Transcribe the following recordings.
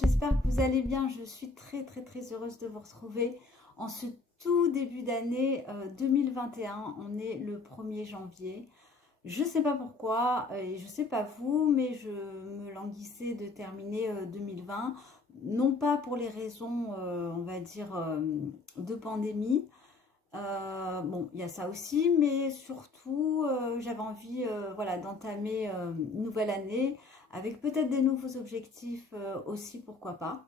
j'espère que vous allez bien. Je suis très heureuse de vous retrouver en ce tout début d'année 2021. On est le 1er janvier. Je sais pas pourquoi, et je sais pas vous, mais je me languissais de terminer 2020. Non pas pour les raisons, on va dire, de pandémie. Bon, il y a ça aussi, mais surtout, j'avais envie voilà, d'entamer une nouvelle année avec peut-être des nouveaux objectifs aussi, pourquoi pas.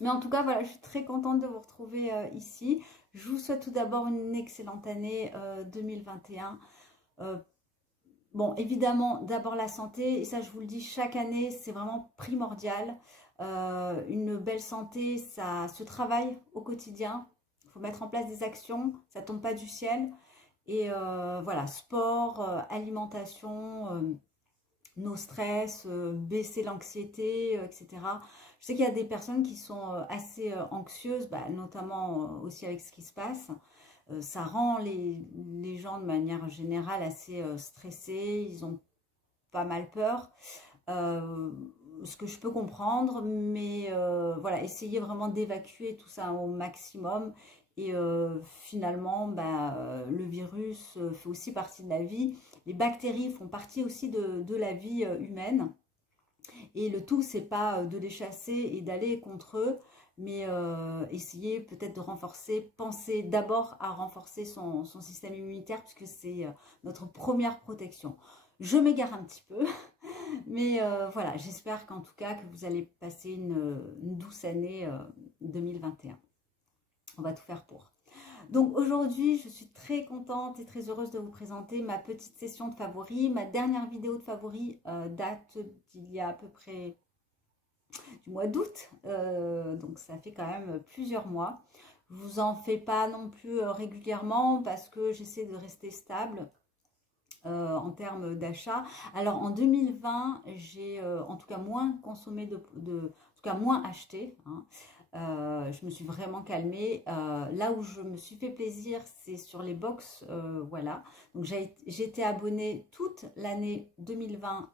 Mais en tout cas, voilà, je suis très contente de vous retrouver ici. Je vous souhaite tout d'abord une excellente année 2021. Bon, évidemment, d'abord la santé, et ça je vous le dis chaque année, c'est vraiment primordial. Une belle santé, ça se travaille au quotidien. Il faut mettre en place des actions, ça tombe pas du ciel. Et voilà, sport, alimentation, nos stress, baisser l'anxiété, etc. Je sais qu'il y a des personnes qui sont assez anxieuses, bah, notamment aussi avec ce qui se passe. Ça rend les gens de manière générale assez stressés, ils ont pas mal peur, ce que je peux comprendre, mais voilà, essayez vraiment d'évacuer tout ça au maximum. Et finalement, bah, le virus fait aussi partie de la vie. Les bactéries font partie aussi de la vie humaine. Et le tout, c'est pas de les chasser et d'aller contre eux, mais essayer peut-être de renforcer, penser d'abord à renforcer son système immunitaire, puisque c'est notre première protection. Je m'égare un petit peu, mais voilà, j'espère qu'en tout cas que vous allez passer une douce année 2021. On va tout faire pour. Donc aujourd'hui, je suis très contente et très heureuse de vous présenter ma petite session de favoris. Ma dernière vidéo de favoris date d'il y a à peu près du mois d'août. Donc ça fait quand même plusieurs mois. Je vous en fais pas non plus régulièrement parce que j'essaie de rester stable en termes d'achat. Alors en 2020, j'ai en tout cas moins consommé en tout cas moins acheté. Hein. Je me suis vraiment calmée. Là où je me suis fait plaisir, c'est sur les box. Voilà. Donc j'ai été abonnée toute l'année 2020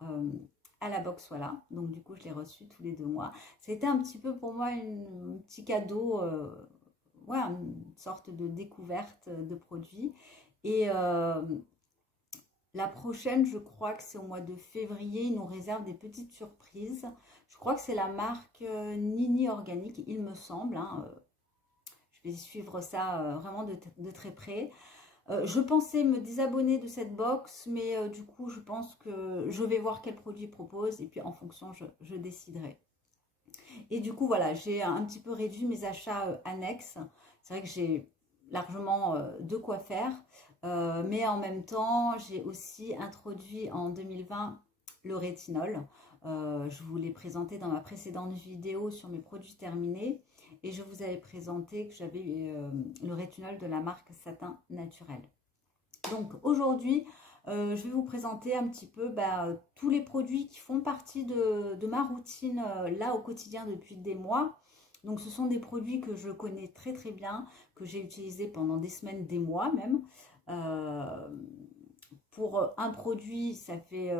à la box. Voilà. Donc du coup, je l'ai reçue tous les 2 mois. C'était un petit peu pour moi un petit cadeau. Ouais, une sorte de découverte de produits. Et la prochaine, je crois que c'est au mois de février, ils nous réservent des petites surprises. Je crois que c'est la marque Nini Organique, il me semble. Hein. Je vais suivre ça vraiment de très près. Je pensais me désabonner de cette box, mais du coup, je pense que je vais voir quel produit ils proposent et puis en fonction, je déciderai. Et du coup, voilà, j'ai un petit peu réduit mes achats annexes. C'est vrai que j'ai largement de quoi faire. Mais en même temps, j'ai aussi introduit en 2020 le rétinol. Je vous l'ai présenté dans ma précédente vidéo sur mes produits terminés. Et je vous avais présenté que j'avais le rétinol de la marque Satin Naturel. Donc aujourd'hui, je vais vous présenter un petit peu tous les produits qui font partie de ma routine là au quotidien depuis des mois. Donc ce sont des produits que je connais très bien, que j'ai utilisés pendant des semaines, des mois même. Pour un produit, ça fait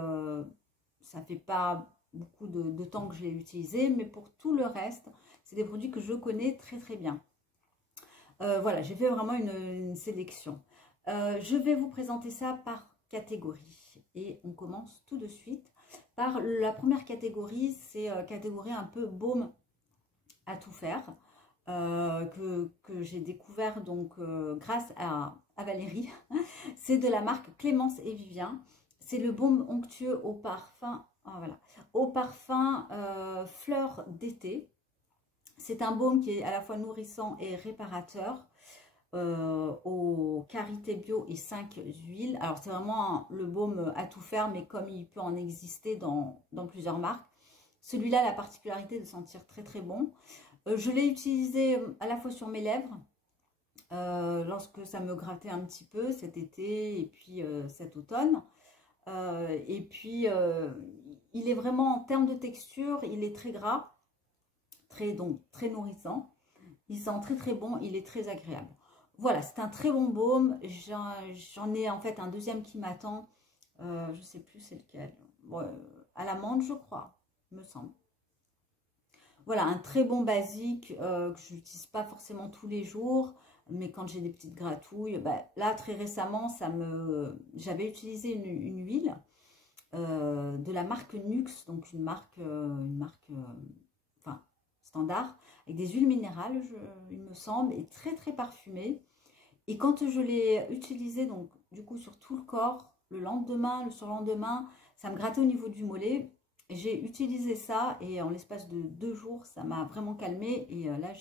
pas beaucoup de temps que je l'ai utilisé, mais pour tout le reste, c'est des produits que je connais très bien. Voilà, j'ai fait vraiment une sélection. Je vais vous présenter ça par catégorie et on commence tout de suite par la première catégorie, c'est catégorie un peu baume à tout faire que j'ai découvert donc grâce à Valérie. C'est de la marque Clémence et Vivien. C'est le baume onctueux au parfum, voilà, au parfum fleur d'été. C'est un baume qui est à la fois nourrissant et réparateur. Aux qualités bio et 5 huiles. Alors c'est vraiment le baume à tout faire, mais comme il peut en exister dans plusieurs marques. Celui-là a la particularité de sentir très bon. Je l'ai utilisé à la fois sur mes lèvres, lorsque ça me grattait un petit peu cet été et puis cet automne. Et puis il est vraiment en termes de texture, il est très gras, donc très nourrissant. Il sent très bon, il est très agréable. Voilà, c'est un très bon baume. J'en ai en fait un deuxième qui m'attend. Je sais plus c'est lequel. Bon, à l'amande, je crois, me semble. Voilà, un très bon basique que je n'utilise pas forcément tous les jours, mais quand j'ai des petites gratouilles, bah, là très récemment, j'avais utilisé une huile de la marque Nux, donc enfin, standard, avec des huiles minérales, il me semble, et très très parfumée. Et quand je l'ai utilisée, donc du coup sur tout le corps, le lendemain, le surlendemain, ça me grattait au niveau du mollet. J'ai utilisé ça et en l'espace de 2 jours, ça m'a vraiment calmé et là,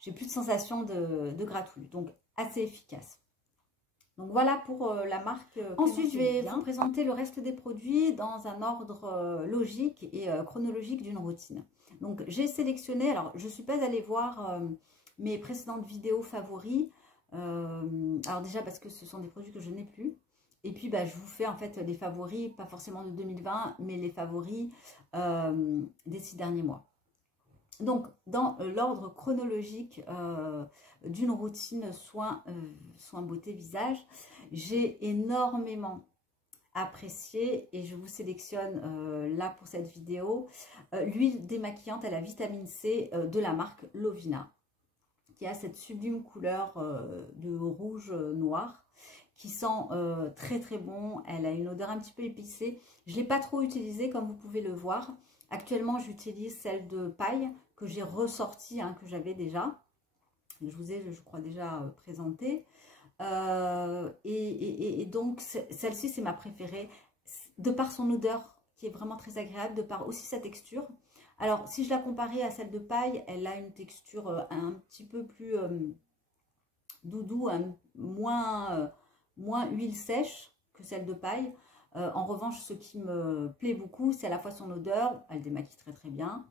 j'ai plus de sensation de gratouille. Donc, assez efficace. Donc, voilà pour la marque. Ensuite, je vais vous présenter le reste des produits dans un ordre logique et chronologique d'une routine. Donc, j'ai sélectionné, alors je ne suis pas allée voir mes précédentes vidéos favoris. Alors déjà parce que ce sont des produits que je n'ai plus. Et puis, bah, je vous fais en fait les favoris, pas forcément de 2020, mais les favoris des 6 derniers mois. Donc, dans l'ordre chronologique d'une routine soins beauté visage, j'ai énormément apprécié et je vous sélectionne là pour cette vidéo l'huile démaquillante à la vitamine C de la marque Lovina, qui a cette sublime couleur de rouge noir qui sent très très bon. Elle a une odeur un petit peu épicée. Je ne l'ai pas trop utilisée comme vous pouvez le voir. Actuellement, j'utilise celle de paille que j'ai ressortie, hein, que j'avais déjà. Je vous ai, je crois, déjà présentée. Et donc, celle-ci, c'est ma préférée. De par son odeur qui est vraiment très agréable, de par aussi sa texture. Alors, si je la comparais à celle de paille, elle a une texture un petit peu plus doudou, moins huile sèche que celle de paille. En revanche, ce qui me plaît beaucoup, c'est à la fois son odeur. Elle démaquille très très bien.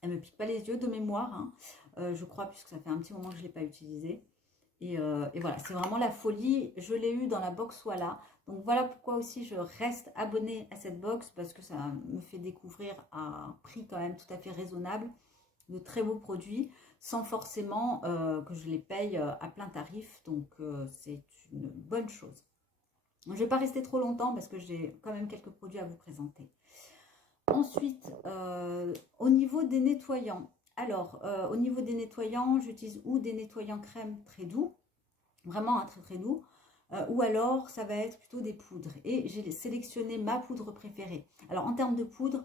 Elle ne me pique pas les yeux de mémoire, hein, je crois, puisque ça fait un petit moment que je ne l'ai pas utilisée. Et voilà, c'est vraiment la folie. Je l'ai eu dans la box Voilà. Donc voilà pourquoi aussi je reste abonnée à cette box, parce que ça me fait découvrir à un prix quand même tout à fait raisonnable de très beaux produits, sans forcément que je les paye à plein tarif. Donc c'est une bonne chose. Je ne vais pas rester trop longtemps parce que j'ai quand même quelques produits à vous présenter. Ensuite, au niveau des nettoyants. Alors, au niveau des nettoyants, j'utilise ou des nettoyants crème très doux, vraiment très très doux, ou alors ça va être plutôt des poudres. Et j'ai sélectionné ma poudre préférée. Alors, en termes de poudre,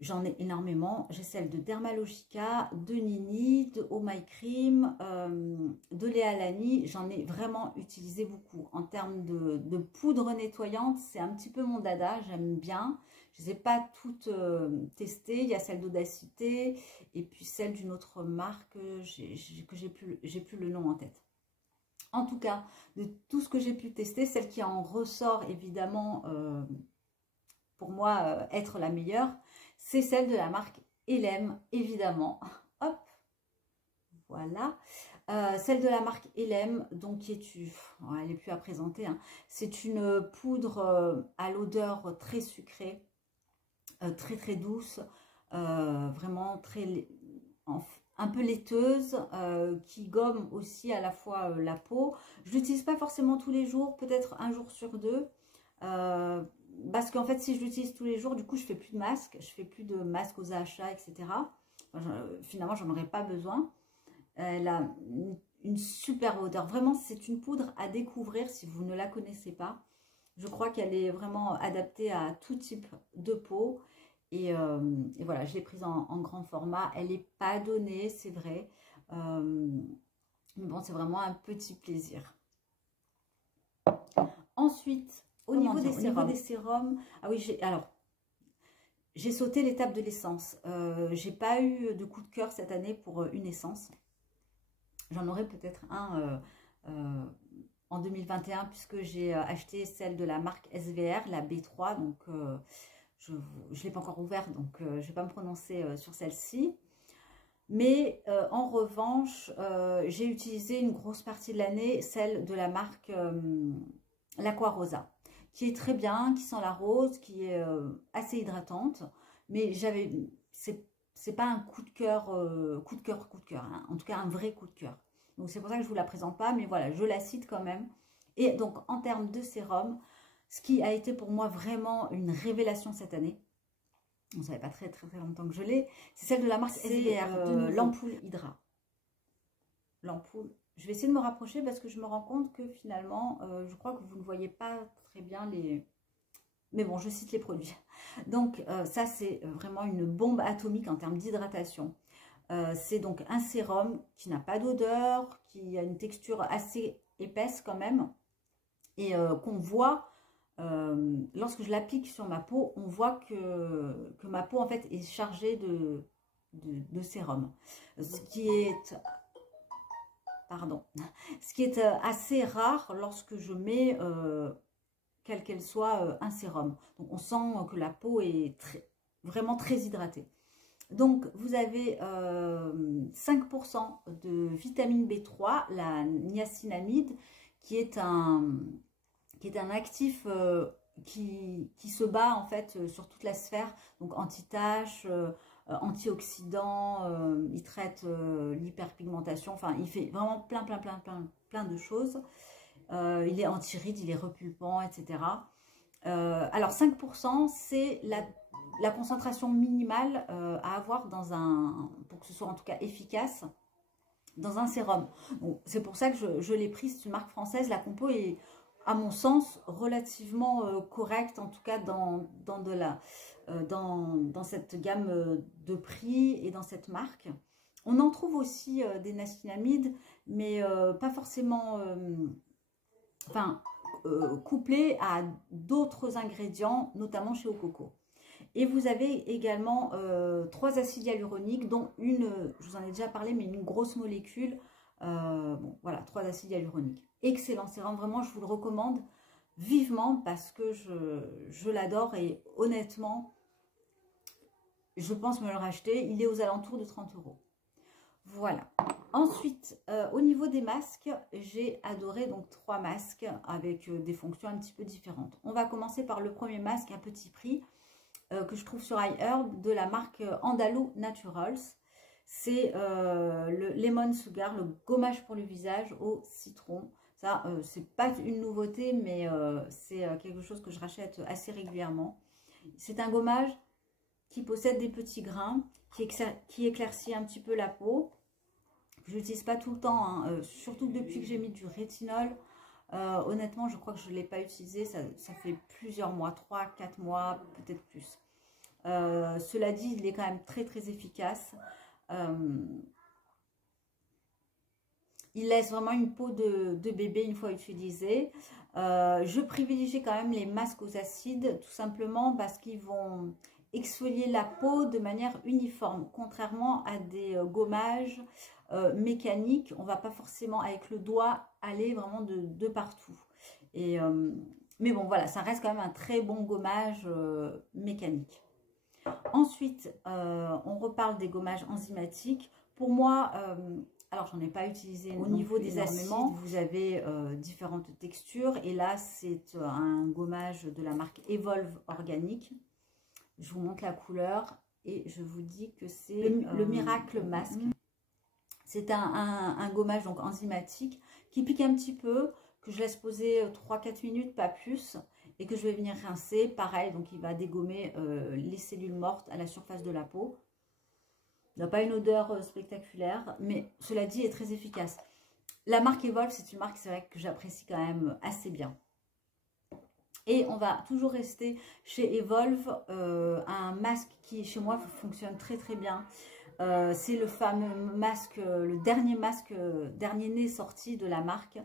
j'en ai énormément. J'ai celle de Dermalogica, de Nini, de Oh My Cream, de Léa Lani. J'en ai vraiment utilisé beaucoup. En termes de poudre nettoyante, c'est un petit peu mon dada. J'aime bien. Je ne les ai pas toutes testées. Il y a celle d'Audacité et puis celle d'une autre marque que j'ai plus le nom en tête. En tout cas, de tout ce que j'ai pu tester, celle qui en ressort évidemment pour moi être la meilleure, c'est celle de la marque Elem, évidemment. Hop, voilà. Celle de la marque Elem, donc qui est, elle n'est plus à présenter, hein. C'est une poudre à l'odeur très sucrée, très très douce, vraiment très, un peu laiteuse, qui gomme aussi à la fois la peau. Je l'utilise pas forcément tous les jours, peut-être un jour sur deux. Parce qu'en fait, si je l'utilise tous les jours, du coup, je fais plus de masque. Je fais plus de masque aux achats, etc. Finalement, j'en aurais pas besoin. Elle a une super odeur. Vraiment, c'est une poudre à découvrir si vous ne la connaissez pas. Je crois qu'elle est vraiment adaptée à tout type de peau. Et voilà, je l'ai prise en grand format. Elle n'est pas donnée, c'est vrai. Mais bon, c'est vraiment un petit plaisir. Ensuite, au niveau des sérums, ah oui, j'ai sauté l'étape de l'essence. J'ai pas eu de coup de cœur cette année pour une essence. J'en aurai peut-être un en 2021 puisque j'ai acheté celle de la marque SVR, la B3. Donc, je ne l'ai pas encore ouverte, donc je ne vais pas me prononcer sur celle-ci. Mais en revanche, j'ai utilisé une grosse partie de l'année celle de la marque l'Aqua-Rosa, qui est très bien, qui sent la rose, qui est assez hydratante. Mais c'est pas un coup de cœur, hein. En tout cas un vrai coup de cœur. Donc c'est pour ça que je vous la présente pas, mais voilà, je la cite quand même. Et donc en termes de sérum, ce qui a été pour moi vraiment une révélation cette année, bon, ça fait pas très longtemps que je l'ai, c'est celle de la marque SVR, l'ampoule Hydra. L'ampoule, je vais essayer de me rapprocher parce que je me rends compte que finalement, je crois que vous ne voyez pas très bien les... Mais bon, je cite les produits. Donc, ça, c'est vraiment une bombe atomique en termes d'hydratation. C'est donc un sérum qui n'a pas d'odeur, qui a une texture assez épaisse quand même, et qu'on voit, lorsque je l'applique sur ma peau, on voit que ma peau en fait est chargée de sérum. Ce qui est... Pardon. Ce qui est assez rare lorsque je mets... quelle qu'elle soit, un sérum. Donc, on sent que la peau est vraiment très hydratée. Donc, vous avez 5% de vitamine B3, la niacinamide, qui est un actif qui se bat en fait sur toute la sphère, donc anti-taches, antioxydant, il traite l'hyperpigmentation, enfin, il fait vraiment plein de choses. Il est anti-rides, il est repulpant, etc. Alors 5%, c'est la concentration minimale à avoir pour que ce soit en tout cas efficace dans un sérum. C'est pour ça que je l'ai pris, c'est une marque française. La compo est, à mon sens, relativement correcte, en tout cas dans cette gamme de prix et dans cette marque. On en trouve aussi des niacinamides, mais pas forcément... couplé à d'autres ingrédients, notamment chez Ococo. Et vous avez également 3 acides hyaluroniques, dont une, je vous en ai déjà parlé, mais une grosse molécule. Bon, voilà, 3 acides hyaluroniques. Excellent sérum, vraiment, je vous le recommande vivement parce que je l'adore et honnêtement, je pense me le racheter. Il est aux alentours de 30 €. Voilà. Ensuite, au niveau des masques, j'ai adoré donc 3 masques avec des fonctions un petit peu différentes. On va commencer par le premier masque à petit prix que je trouve sur iHerb de la marque Andalou Naturals. C'est le Lemon Sugar, le gommage pour le visage au citron. Ça, c'est pas une nouveauté, mais c'est quelque chose que je rachète assez régulièrement. C'est un gommage qui possède des petits grains, qui éclaircit un petit peu la peau. Je n'utilise pas tout le temps, hein, surtout que depuis que j'ai mis du rétinol, honnêtement, je crois que je ne l'ai pas utilisé, ça fait plusieurs mois, 3-4 mois, peut-être plus. Cela dit, il est quand même très efficace. Il laisse vraiment une peau de bébé une fois utilisé. Je privilégie quand même les masques aux acides, tout simplement parce qu'ils vont exfolier la peau de manière uniforme, contrairement à des gommages mécaniques. On ne va pas forcément avec le doigt aller vraiment de partout. Mais bon, voilà, ça reste quand même un très bon gommage mécanique. Ensuite, on reparle des gommages enzymatiques. Pour moi, alors j'en ai pas utilisé au niveau des acides, vous avez différentes textures. Et là, c'est un gommage de la marque Evolve Organique. Je vous montre la couleur et je vous dis que c'est le Miracle Mask. C'est un gommage donc enzymatique qui pique un petit peu, que je laisse poser 3-4 minutes, pas plus, et que je vais venir rincer. Pareil, donc il va dégommer les cellules mortes à la surface de la peau. Il n'a pas une odeur spectaculaire, mais cela dit est très efficace. La marque Evolve, c'est une marque, c'est vrai, que j'apprécie quand même assez bien. Et on va toujours rester chez Evolve, un masque qui chez moi fonctionne très bien. C'est le fameux masque, le dernier né sorti de la marque.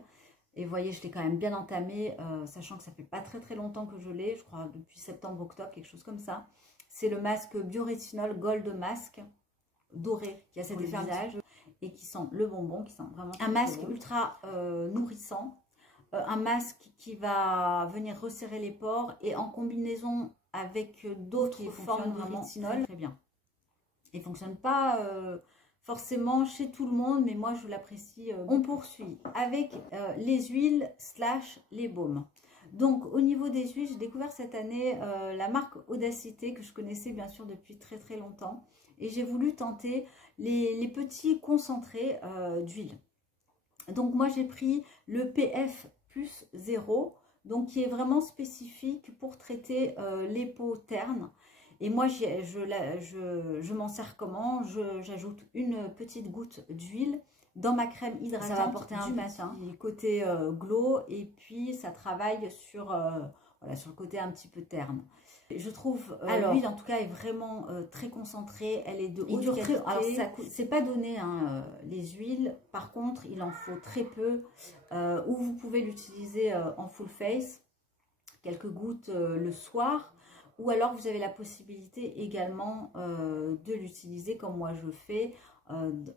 Et vous voyez, je l'ai quand même bien entamé, sachant que ça fait pas très longtemps que je l'ai, je crois depuis septembre-octobre, quelque chose comme ça. C'est le masque Biorétinol Gold Mask doré qui a cet effet visage et qui sent le bonbon, qui sent vraiment un masque ultra nourrissant. Un masque qui va venir resserrer les pores et en combinaison avec d'autres formes de rétinol, très bien. Il ne fonctionne pas forcément chez tout le monde, mais moi je l'apprécie. On poursuit avec les huiles / les baumes. Donc au niveau des huiles, j'ai découvert cette année la marque Audacité que je connaissais bien sûr depuis très longtemps. Et j'ai voulu tenter les petits concentrés d'huile. Donc moi j'ai pris le PF plus 0, donc qui est vraiment spécifique pour traiter les peaux ternes Et moi, je m'en sers comment? J'ajoute une petite goutte d'huile dans ma crème hydratante. Ça va apporter un petit côté glow et puis ça travaille sur, voilà, sur le côté un petit peu terne. Je trouve l'huile en tout cas est vraiment très concentrée, elle est de haute qualité. Alors c'est pas donné hein, les huiles, par contre il en faut très peu, ou vous pouvez l'utiliser en full face, quelques gouttes le soir, ou alors vous avez la possibilité également de l'utiliser comme moi je fais,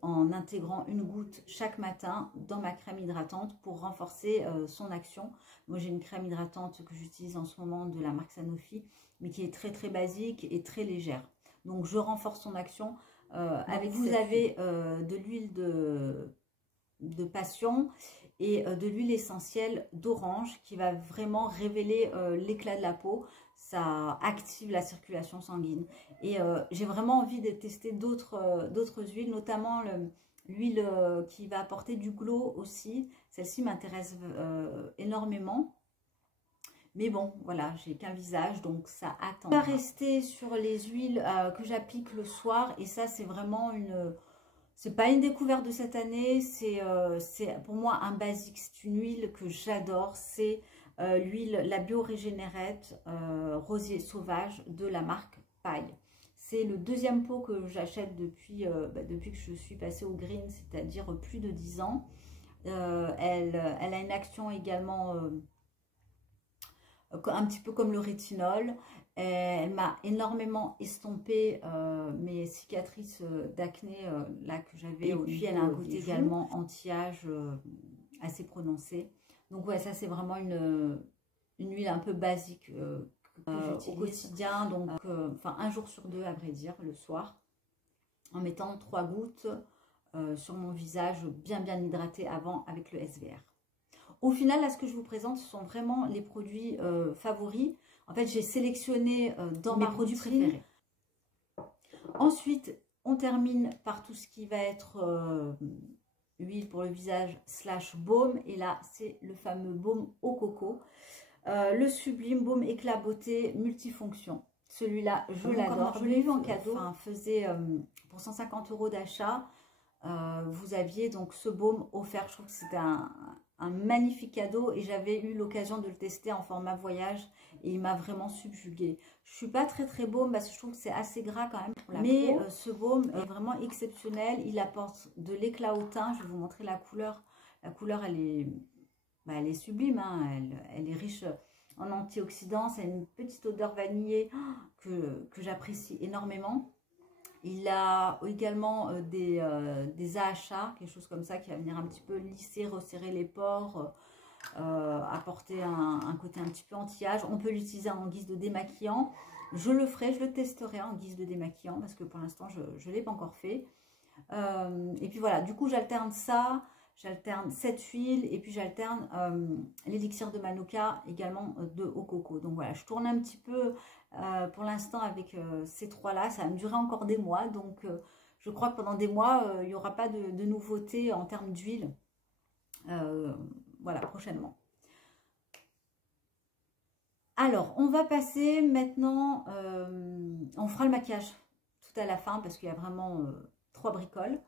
en intégrant une goutte chaque matin dans ma crème hydratante pour renforcer son action. Moi j'ai une crème hydratante que j'utilise en ce moment de la marque Sanofi, mais qui est très très basique et très légère. Donc je renforce son action avec vous avez de l'huile de passion et de l'huile essentielle d'orange qui va vraiment révéler l'éclat de la peau. Ça active la circulation sanguine et j'ai vraiment envie de tester d'autres huiles, notamment l'huile qui va apporter du glow aussi. Celle-ci m'intéresse énormément. Mais bon, voilà, j'ai qu'un visage, donc ça attend. On va rester sur les huiles que j'applique le soir. Et ça, c'est vraiment une... C'est pas une découverte de cette année. C'est pour moi un basique. C'est une huile que j'adore. C'est l'huile, la Biorégénérate Rosier Sauvage de la marque Paille. C'est le deuxième pot que j'achète depuis que je suis passée au green, c'est-à-dire plus de 10 ans. Elle a une action également... un petit peu comme le rétinol. Elle m'a énormément estompé mes cicatrices d'acné là que j'avais. Et puis elle a un côté également anti-âge assez prononcé. Donc ouais, ça c'est vraiment une huile un peu basique au quotidien. Donc enfin un jour sur deux à vrai dire, le soir, en mettant 3 gouttes sur mon visage bien hydraté avant avec le SVR. Au final, là, ce que je vous présente, ce sont vraiment les produits favoris. En fait, j'ai sélectionné dans mes produits préférés. Ensuite, on termine par tout ce qui va être huile pour le visage / baume. Et là, c'est le fameux baume au coco. Le Sublime Baume Éclat Beauté Multifonction. Celui-là, je l'adore. Je l'ai eu en cadeau. Enfin, faisait pour 150 € d'achat. Vous aviez donc ce baume offert. Je trouve que c'était un magnifique cadeau et j'avais eu l'occasion de le tester en format voyage et il m'a vraiment subjuguée. Je suis pas très baume parce que je trouve que c'est assez gras quand même pour la peau. Ce baume est vraiment exceptionnel. Il apporte de l'éclat au teint. Je vais vous montrer la couleur. La couleur, elle est sublime. Hein. Elle est riche en antioxydants. Ça a une petite odeur vanillée que j'apprécie énormément. Il a également des AHA, quelque chose comme ça, qui va venir un petit peu lisser, resserrer les pores, apporter un côté un petit peu anti-âge. On peut l'utiliser en guise de démaquillant. Je le ferai, je le testerai en guise de démaquillant parce que pour l'instant, je ne l'ai pas encore fait. Et puis voilà, du coup, j'alterne ça, j'alterne cette huile et puis j'alterne l'élixir de Manuka également de haut coco. Donc voilà, je tourne un petit peu pour l'instant avec ces trois-là. Ça va me durer encore des mois. Donc je crois que pendant des mois, il n'y aura pas de nouveautés en termes d'huile. Voilà, prochainement. Alors, on va passer maintenant, on fera le maquillage tout à la fin parce qu'il y a vraiment 3 bricoles.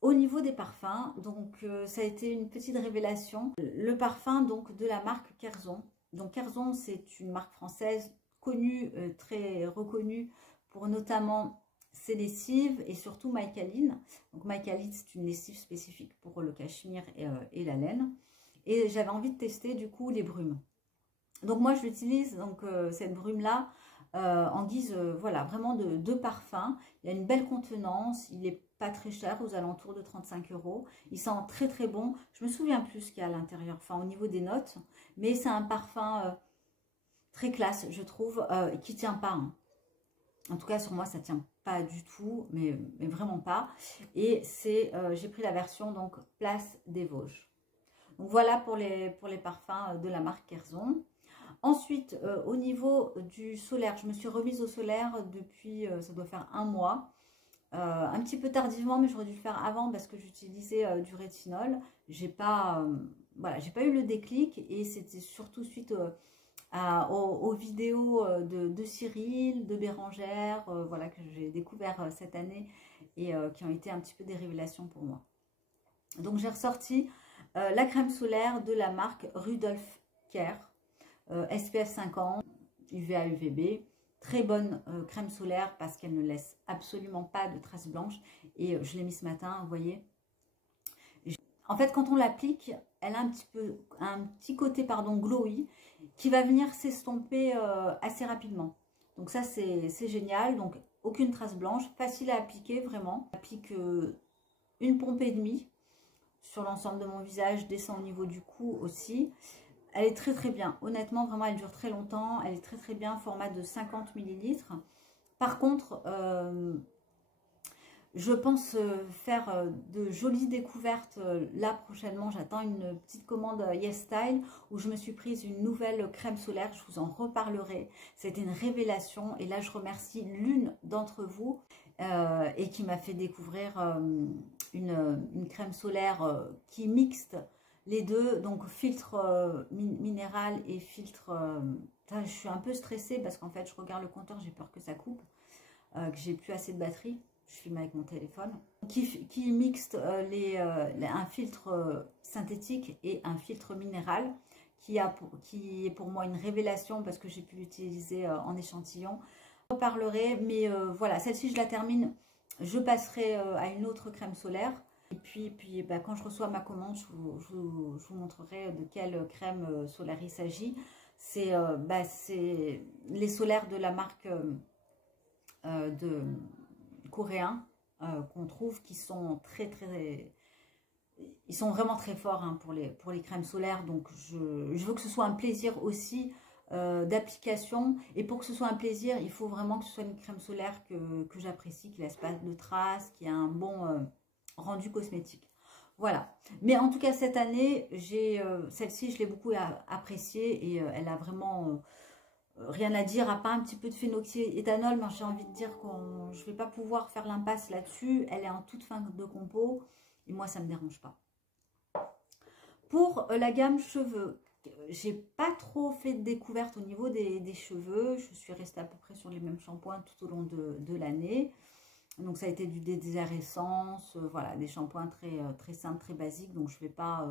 Au niveau des parfums, donc ça a été une petite révélation. Le parfum donc de la marque Kerzon. Donc Kerzon, c'est une marque française connue, très reconnue pour notamment ses lessives et surtout Mycaline. Donc Mycaline, c'est une lessive spécifique pour le cachemire et la laine. Et j'avais envie de tester du coup les brumes. Donc moi je l'utilise, donc cette brume-là, en guise, voilà, vraiment de parfum. Il a une belle contenance, il n'est pas très cher, aux alentours de 35 €. Il sent très bon. Je me souviens plus ce qu'il y a à l'intérieur, enfin au niveau des notes. Mais c'est un parfum très classe, je trouve, qui tient pas. Hein. En tout cas, sur moi, ça tient pas du tout, mais vraiment pas. Et c'est, j'ai pris la version donc Place des Vosges. Donc voilà pour les parfums de la marque Kerzon. Ensuite, au niveau du solaire, je me suis remise au solaire depuis, ça doit faire 1 mois. Un petit peu tardivement, mais j'aurais dû le faire avant parce que j'utilisais du rétinol. J'ai pas, voilà, j'ai pas eu le déclic et c'était surtout suite aux vidéos de Cyril, de Bérangère, voilà, que j'ai découvert cette année et qui ont été un petit peu des révélations pour moi. Donc j'ai ressorti la crème solaire de la marque Rudolph Care, SPF 50, UVA, UVB. Très bonne crème solaire parce qu'elle ne laisse absolument pas de traces blanches. Et je l'ai mis ce matin, vous voyez. En fait, quand on l'applique, elle a un petit côté glowy qui va venir s'estomper assez rapidement. Donc ça, c'est génial. Donc, aucune trace blanche, facile à appliquer, vraiment. J'applique une pompe et demie sur l'ensemble de mon visage, descend au niveau du cou aussi. Elle est très très bien. Honnêtement, vraiment, elle dure très longtemps. Elle est très très bien, format de 50 ml. Par contre, je pense faire de jolies découvertes là prochainement. J'attends une petite commande YesStyle où je me suis prise une nouvelle crème solaire. Je vous en reparlerai. C'était une révélation et là je remercie l'une d'entre vous et qui m'a fait découvrir une crème solaire qui mixte les deux. Donc filtre minéral et filtre... je suis un peu stressée parce qu'en fait je regarde le compteur, j'ai peur que ça coupe, que j'ai plus assez de batterie. Je filme avec mon téléphone, qui mixte un filtre synthétique et un filtre minéral, qui est pour moi une révélation parce que j'ai pu l'utiliser en échantillon. Je reparlerai, mais voilà, celle-ci je la termine, je passerai à une autre crème solaire. Et puis quand je reçois ma commande, je vous montrerai de quelle crème solaire il s'agit. C'est les solaires de la marque coréens qu'on trouve qui sont ils sont vraiment très forts hein, pour les crèmes solaires. Donc je veux que ce soit un plaisir aussi d'application, et pour que ce soit un plaisir il faut vraiment que ce soit une crème solaire que j'apprécie, qui ne laisse pas de traces, qui a un bon rendu cosmétique. Voilà, mais en tout cas cette année celle-ci je l'ai beaucoup appréciée et elle a vraiment rien à dire, à pas un petit peu de phénoxyéthanol, mais j'ai envie de dire que je ne vais pas pouvoir faire l'impasse là-dessus. Elle est en toute fin de compo et moi ça ne me dérange pas. Pour la gamme cheveux, j'ai pas trop fait de découverte au niveau des cheveux. Je suis restée à peu près sur les mêmes shampoings tout au long de l'année. Donc ça a été du Désessence, voilà, des shampoings très simples, très basiques. Donc je ne vais pas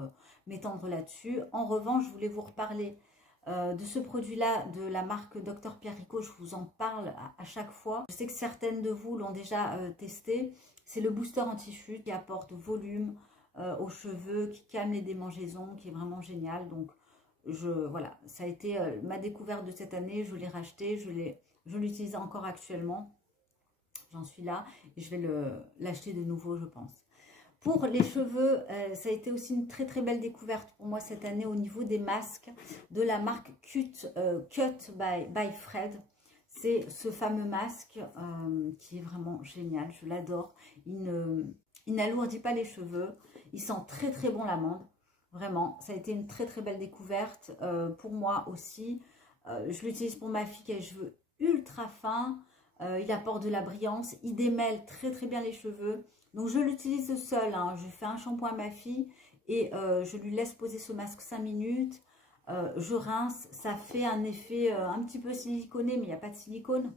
m'étendre là-dessus. En revanche, je voulais vous reparler de ce produit-là, de la marque Dr Pierrico. Je vous en parle à chaque fois. Je sais que certaines de vous l'ont déjà testé. C'est le booster anti-chute qui apporte volume aux cheveux, qui calme les démangeaisons, qui est vraiment génial. Donc voilà, ça a été ma découverte de cette année. Je l'ai racheté, je l'utilise encore actuellement. J'en suis là et je vais l'acheter de nouveau, je pense. Pour les cheveux, ça a été aussi une très très belle découverte pour moi cette année au niveau des masques de la marque Cut by Fred. C'est ce fameux masque qui est vraiment génial, je l'adore. Il n'alourdit pas les cheveux, il sent très très bon l'amande. Vraiment, ça a été une très très belle découverte pour moi aussi. Je l'utilise pour ma fille qui a les cheveux ultra fins. Il apporte de la brillance, il démêle très très bien les cheveux. Donc je l'utilise seul, hein. Je fais un shampoing à ma fille et je lui laisse poser ce masque 5 minutes. Je rince, ça fait un effet un petit peu siliconé, mais il n'y a pas de silicone.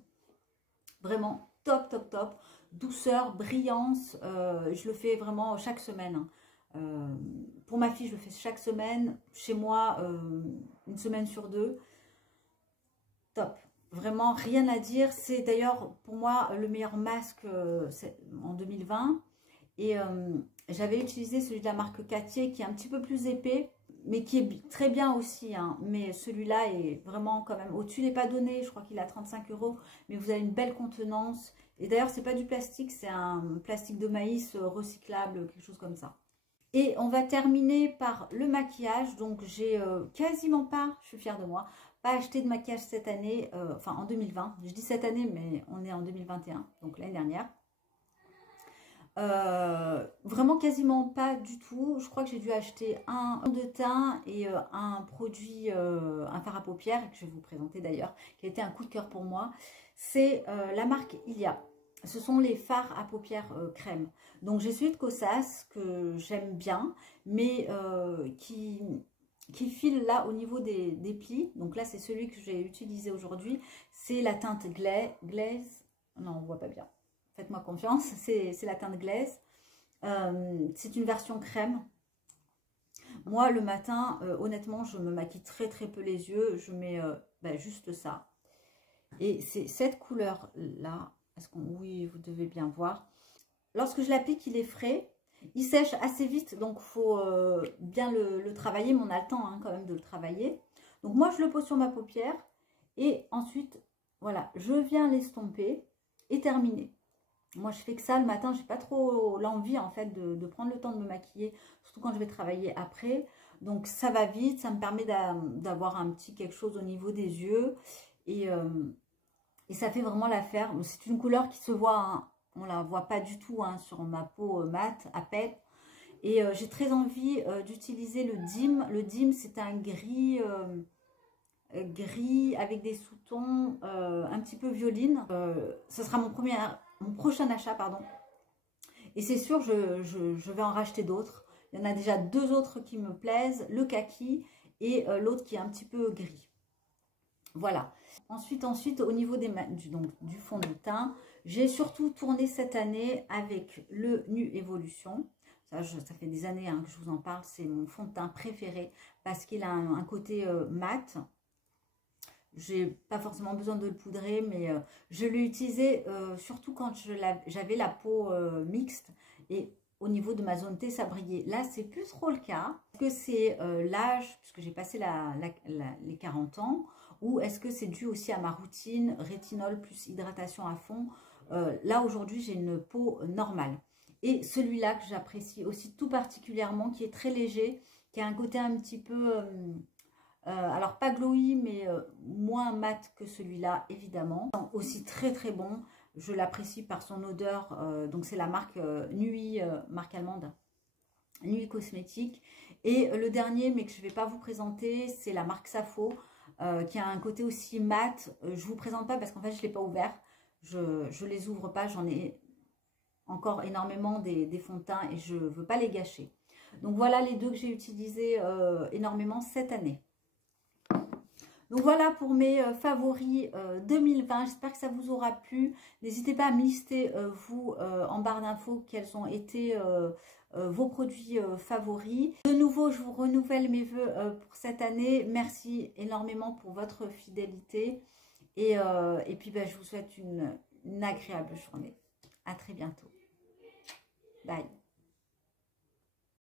Vraiment top, top, top. Douceur, brillance, je le fais vraiment chaque semaine. Hein. Pour ma fille, je le fais chaque semaine. Chez moi, une semaine sur 2. Top. Vraiment rien à dire. C'est d'ailleurs pour moi le meilleur masque en 2020. Et j'avais utilisé celui de la marque Cartier qui est un petit peu plus épais, mais qui est très bien aussi. Hein. Mais celui-là est vraiment quand même au-dessus des pas donnés. Je crois qu'il a 35 €. Mais vous avez une belle contenance. Et d'ailleurs, c'est pas du plastique, c'est un plastique de maïs recyclable, quelque chose comme ça. Et on va terminer par le maquillage. Donc j'ai quasiment pas, je suis fière de moi, pas acheté de maquillage cette année, enfin en 2020. Je dis cette année, mais on est en 2021, donc l'année dernière. Vraiment quasiment pas du tout. Je crois que j'ai dû acheter un fond de teint et un produit, un fard à paupières, que je vais vous présenter d'ailleurs, qui a été un coup de cœur pour moi. C'est la marque Ilia. Ce sont les fards à paupières crème. Donc j'ai celui de Kosas que j'aime bien, mais qui qui file là au niveau des plis. Donc là, c'est celui que j'ai utilisé aujourd'hui. C'est la teinte glaise. Non, on ne voit pas bien. Faites-moi confiance. C'est la teinte glaise. C'est une version crème. Moi, le matin, honnêtement, je me maquille très très peu les yeux. Je mets juste ça. Et c'est cette couleur-là. Oui, vous devez bien voir. Lorsque je l'applique, il est frais. Il sèche assez vite, donc il faut bien le travailler, mais on a le temps quand même de le travailler. Donc moi, je le pose sur ma paupière et ensuite, voilà, je viens l'estomper et terminer. Moi, je fais que ça le matin, j'ai pas trop l'envie en fait de prendre le temps de me maquiller, surtout quand je vais travailler après. Donc ça va vite, ça me permet d'avoir un petit quelque chose au niveau des yeux et ça fait vraiment l'affaire. C'est une couleur qui se voit, on ne la voit pas du tout sur ma peau mate, à peine. Et j'ai très envie d'utiliser le dim. Le dim, c'est un gris, gris avec des sous-tons un petit peu violine. Ce sera mon prochain achat, pardon. Et c'est sûr, je vais en racheter d'autres. Il y en a déjà 2 autres qui me plaisent, le kaki et l'autre qui est un petit peu gris. Voilà. Ensuite, au niveau du fond de teint, j'ai surtout tourné cette année avec le Nu Evolution. Ça fait des années que je vous en parle. C'est mon fond de teint préféré parce qu'il a un côté mat. J'ai pas forcément besoin de le poudrer, mais je l'ai utilisé surtout quand j'avais la peau mixte et au niveau de ma zone T, ça brillait. Là, c'est plus trop le cas. Est-ce que c'est l'âge, puisque j'ai passé les 40 ans, ou est-ce que c'est dû aussi à ma routine, rétinol plus hydratation à fond? Là, aujourd'hui, j'ai une peau normale. Et celui-là que j'apprécie aussi tout particulièrement, qui est très léger, qui a un côté un petit peu... alors pas glowy, mais moins mat que celui-là, évidemment. Aussi très très bon. Je l'apprécie par son odeur. Donc c'est la marque Nuit, marque allemande. Nuit Cosmétique. Et le dernier, mais que je ne vais pas vous présenter, c'est la marque Safo, qui a un côté aussi mat. Je ne vous présente pas parce qu'en fait, je ne l'ai pas ouvert. Je ne les ouvre pas. J'en ai encore énormément des fonds de teint et je ne veux pas les gâcher. Donc voilà les 2 que j'ai utilisés énormément cette année. Donc voilà pour mes favoris 2020. J'espère que ça vous aura plu. N'hésitez pas à me lister, vous, en barre d'infos, quels ont été vos produits favoris. De nouveau, je vous renouvelle mes vœux pour cette année. Merci énormément pour votre fidélité. Et puis, je vous souhaite une agréable journée. À très bientôt. Bye.